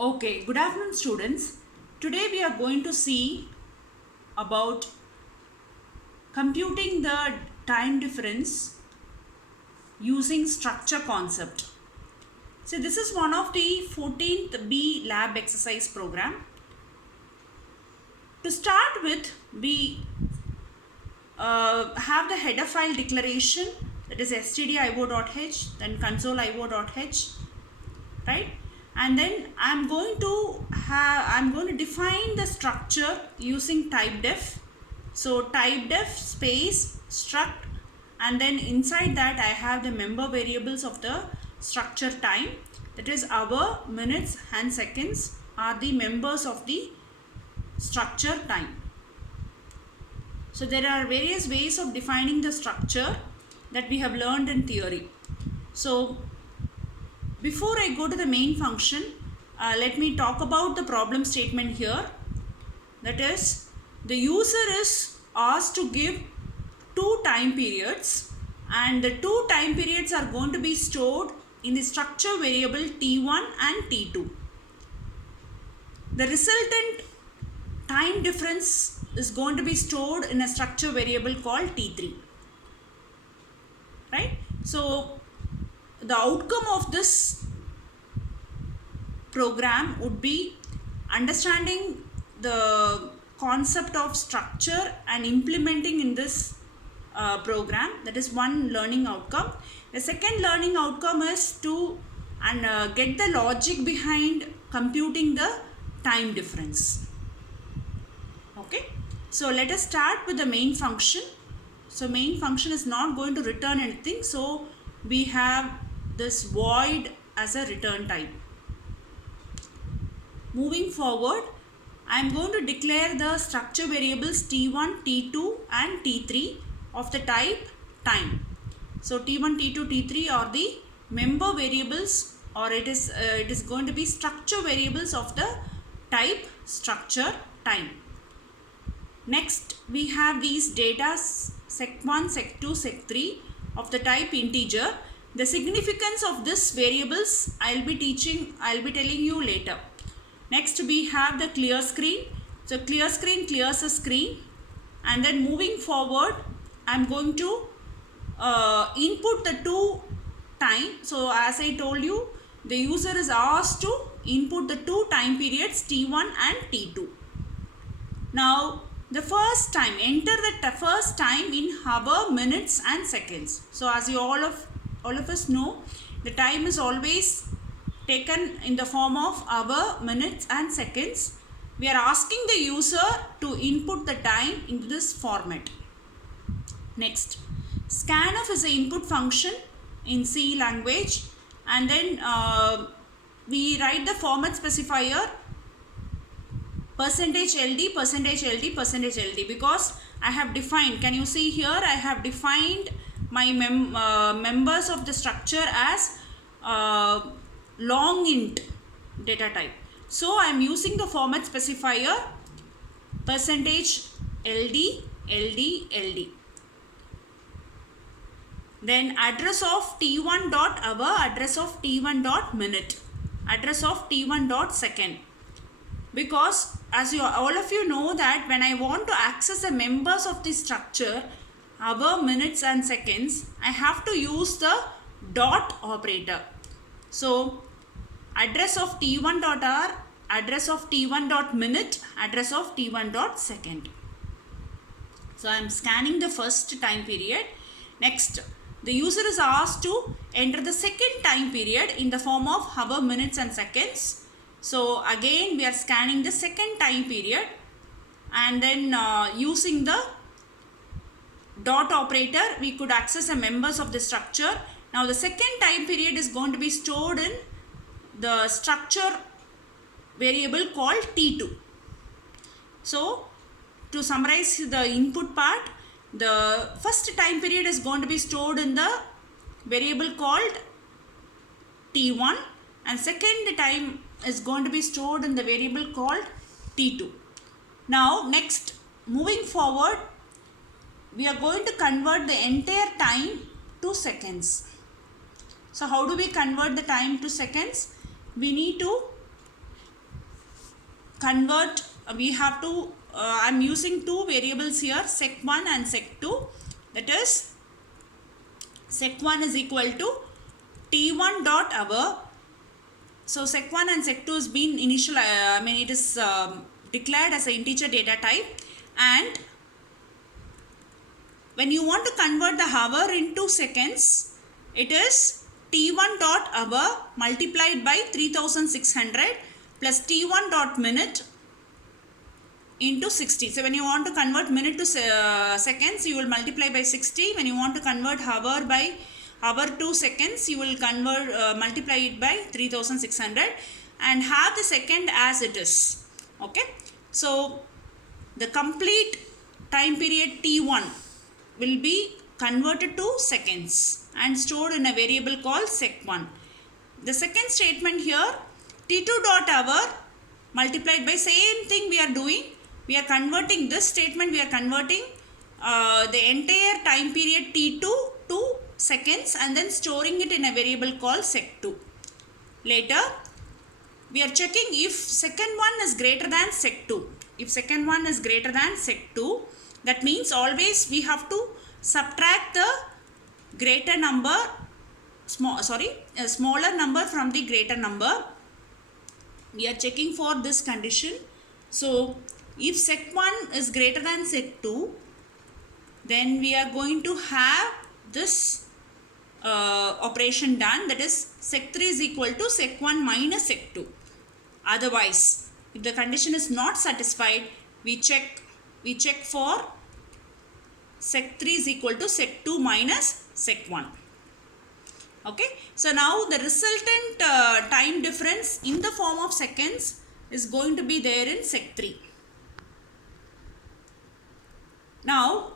Okay, good afternoon, students. Today we are going to see about computing the time difference using structure concept. So this is one of the 14th B lab exercise program. To start with, we have the header file declaration, that is stdio.h, then console.io.h, right? And then I'm going to define the structure using typedef. So typedef space struct, and then inside that I have the member variables of the structure time, that is hour, minutes and seconds are the members of the structure time. So there are various ways of defining the structure that we have learned in theory. So before I go to the main function, let me talk about the problem statement here. That is, the user is asked to give two time periods, and the two time periods are going to be stored in the structure variable t1 and t2. The resultant time difference is going to be stored in a structure variable called t3, right? So the outcome of this program would be understanding the concept of structure and implementing in this program. That is one learning outcome. The second learning outcome is to get the logic behind computing the time difference. Okay, so let us start with the main function. So main function is not going to return anything, so we have this void as a return type. Moving forward, I am going to declare the structure variables t1, t2 and t3 of the type time. So t1, t2, t3 are the member variables, or it is going to be structure variables of the type structure time. Next, we have these data sec1, sec2, sec3 of the type integer. The significance of this variables I'll be telling you later. Next, we have the clear screen. So clear screen clears a screen, and then moving forward, I'm going to input the two time. So as I told you, the user is asked to input the two time periods t1 and t2. Now the first time, enter the first time in hour, minutes and seconds. So as you all of us know, the time is always taken in the form of hour, minutes and seconds. We are asking the user to input the time into this format. Next, scanf is an input function in C language, and then we write the format specifier %LD, %LD, %LD, because I have defined, can you see here, I have defined my members of the structure as long int data type. So I am using the format specifier %LD, LD, LD. Then address of t1 dot hour, address of t1 dot minute, address of t1 dot second. Because as all of you know that when I want to access the members of the structure, hour, minutes and seconds, I have to use the dot operator. So address of t1 dot hour, address of t1 dot minute, address of t1 dot second. So I am scanning the first time period. Next, the user is asked to enter the second time period in the form of hour, minutes and seconds. So again we are scanning the second time period, and then using the dot operator we could access the members of the structure. Now the second time period is going to be stored in the structure variable called t2. So to summarize the input part, the first time period is going to be stored in the variable called t1, and second time is going to be stored in the variable called t2. Now next, moving forward, we are going to convert the entire time to seconds. So how do we convert the time to seconds? We need to convert, we have to, I'm using two variables here, sec1 and sec2. That is, sec1 is equal to t1 dot hour. So sec1 and sec2 has been initial, it is declared as an integer data type, and when you want to convert the hour into seconds, it is t1 dot hour multiplied by 3600 plus t1 dot minute into 60. So when you want to convert minute to seconds, you will multiply by 60. When you want to convert hour by hour to seconds, you will convert multiply it by 3600 and have the second as it is. Okay, so the complete time period t1 will be converted to seconds and stored in a variable called sec1. The second statement here, t2 dot hour multiplied by, same thing we are doing. We are converting this statement, we are converting the entire time period t2 to seconds and then storing it in a variable called sec2. Later, we are checking if second one is greater than sec2. If second one is greater than sec2, that means always we have to subtract the greater number, a smaller number from the greater number. We are checking for this condition. So if sec1 is greater than sec2, then we are going to have this operation done, that is sec3 is equal to sec1 minus sec2. Otherwise, if the condition is not satisfied, we check for sec3 is equal to sec2 minus sec1. Okay, so now the resultant time difference in the form of seconds is going to be there in sec3. Now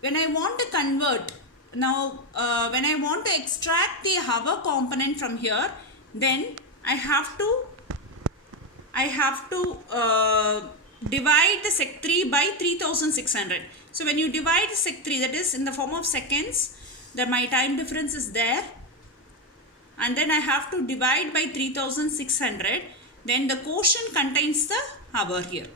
when I want to convert, when I want to extract the hour component from here, then I have to divide the sec3 by 3600. So when you divide sec3, that is in the form of seconds, then my time difference is there, and then I have to divide by 3600, then the quotient contains the hour here.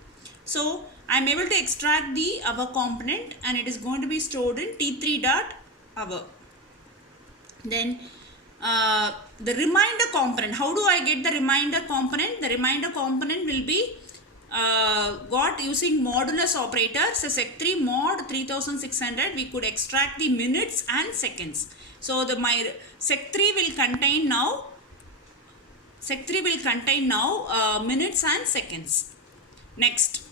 So I am able to extract the hour component and it is going to be stored in t3 dot hour. Then the remainder component, how do I get the remainder component? The remainder component will be got using modulus operator. So sec3 mod 3600, we could extract the minutes and seconds. So my sec3 will contain now minutes and seconds. Next,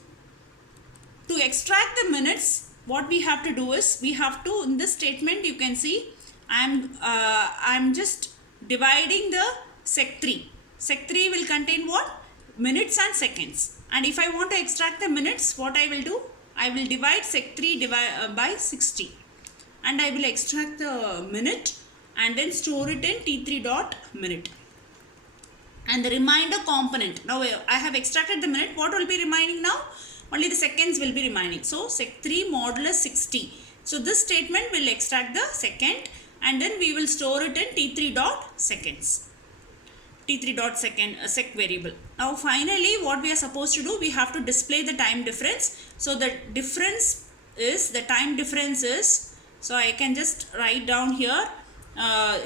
to extract the minutes, what we have to do is, we have to, in this statement you can see, I'm just dividing the sec3. Sec3 will contain what? Minutes and seconds. And if I want to extract the minutes, what I will do? I will divide sec3 by 60. And I will extract the minute and then store it in t3 dot minute. And the remainder component, now I have extracted the minute, what will be remaining now? Only the seconds will be remaining. So sec3 modulus 60. So this statement will extract the second and then we will store it in t3 dot seconds. t3 dot second sec variable. Now finally what we are supposed to do, we have to display the time difference. So the difference is, the time difference is, so I can just write down here,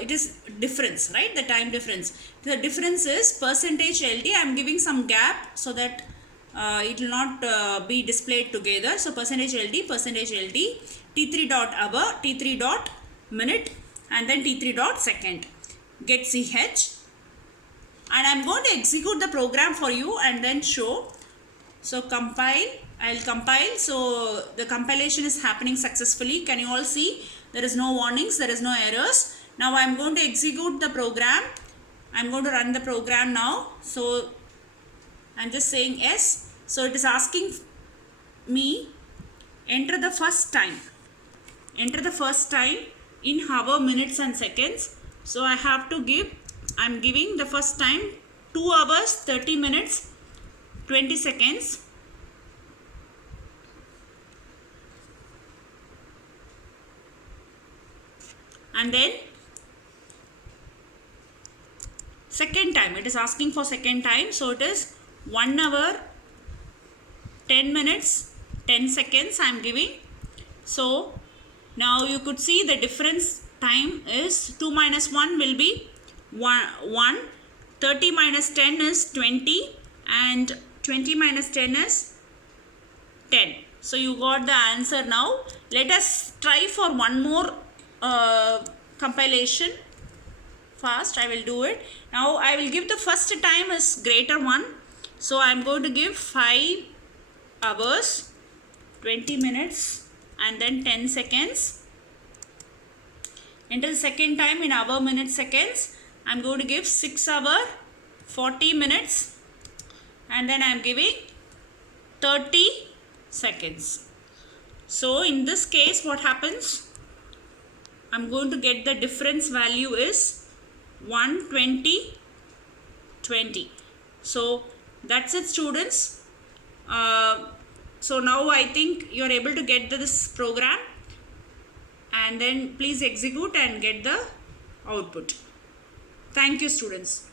it is difference, right? The time difference. The difference is percentage LD. I am giving some gap so that it will not be displayed together. So percentage LD, t3 dot hour, t3 dot minute, and then t3 dot second. Get ch. And I am going to execute the program for you and then show. So compile, I will compile. So the compilation is happening successfully. Can you all see? There is no warnings, there is no errors. Now I am going to execute the program. I am going to run the program now. So I am just saying yes. So it is asking me, enter the first time. Enter the first time in hour, minutes and seconds. So I have to give, I am giving the first time 2 hours, 30 minutes, 20 seconds. And then second time, it is asking for second time. So it is 1 hour, 10 minutes 10 seconds I am giving. So now you could see the difference time is 2 minus 1 will be 1, 30 minus 10 is 20, and 20 minus 10 is 10. So you got the answer now. Let us try for one more compilation. Fast, I will do it. Now I will give the first time is greater one. So I am going to give 5 hours, 20 minutes and then 10 seconds. Enter the second time in hour, minute, seconds. I am going to give 6 hour, 40 minutes and then I am giving 30 seconds. So in this case what happens? I am going to get the difference value is 120, 20. So that's it, students. So now I think you are able to get this program, and then please execute and get the output. Thank you, students.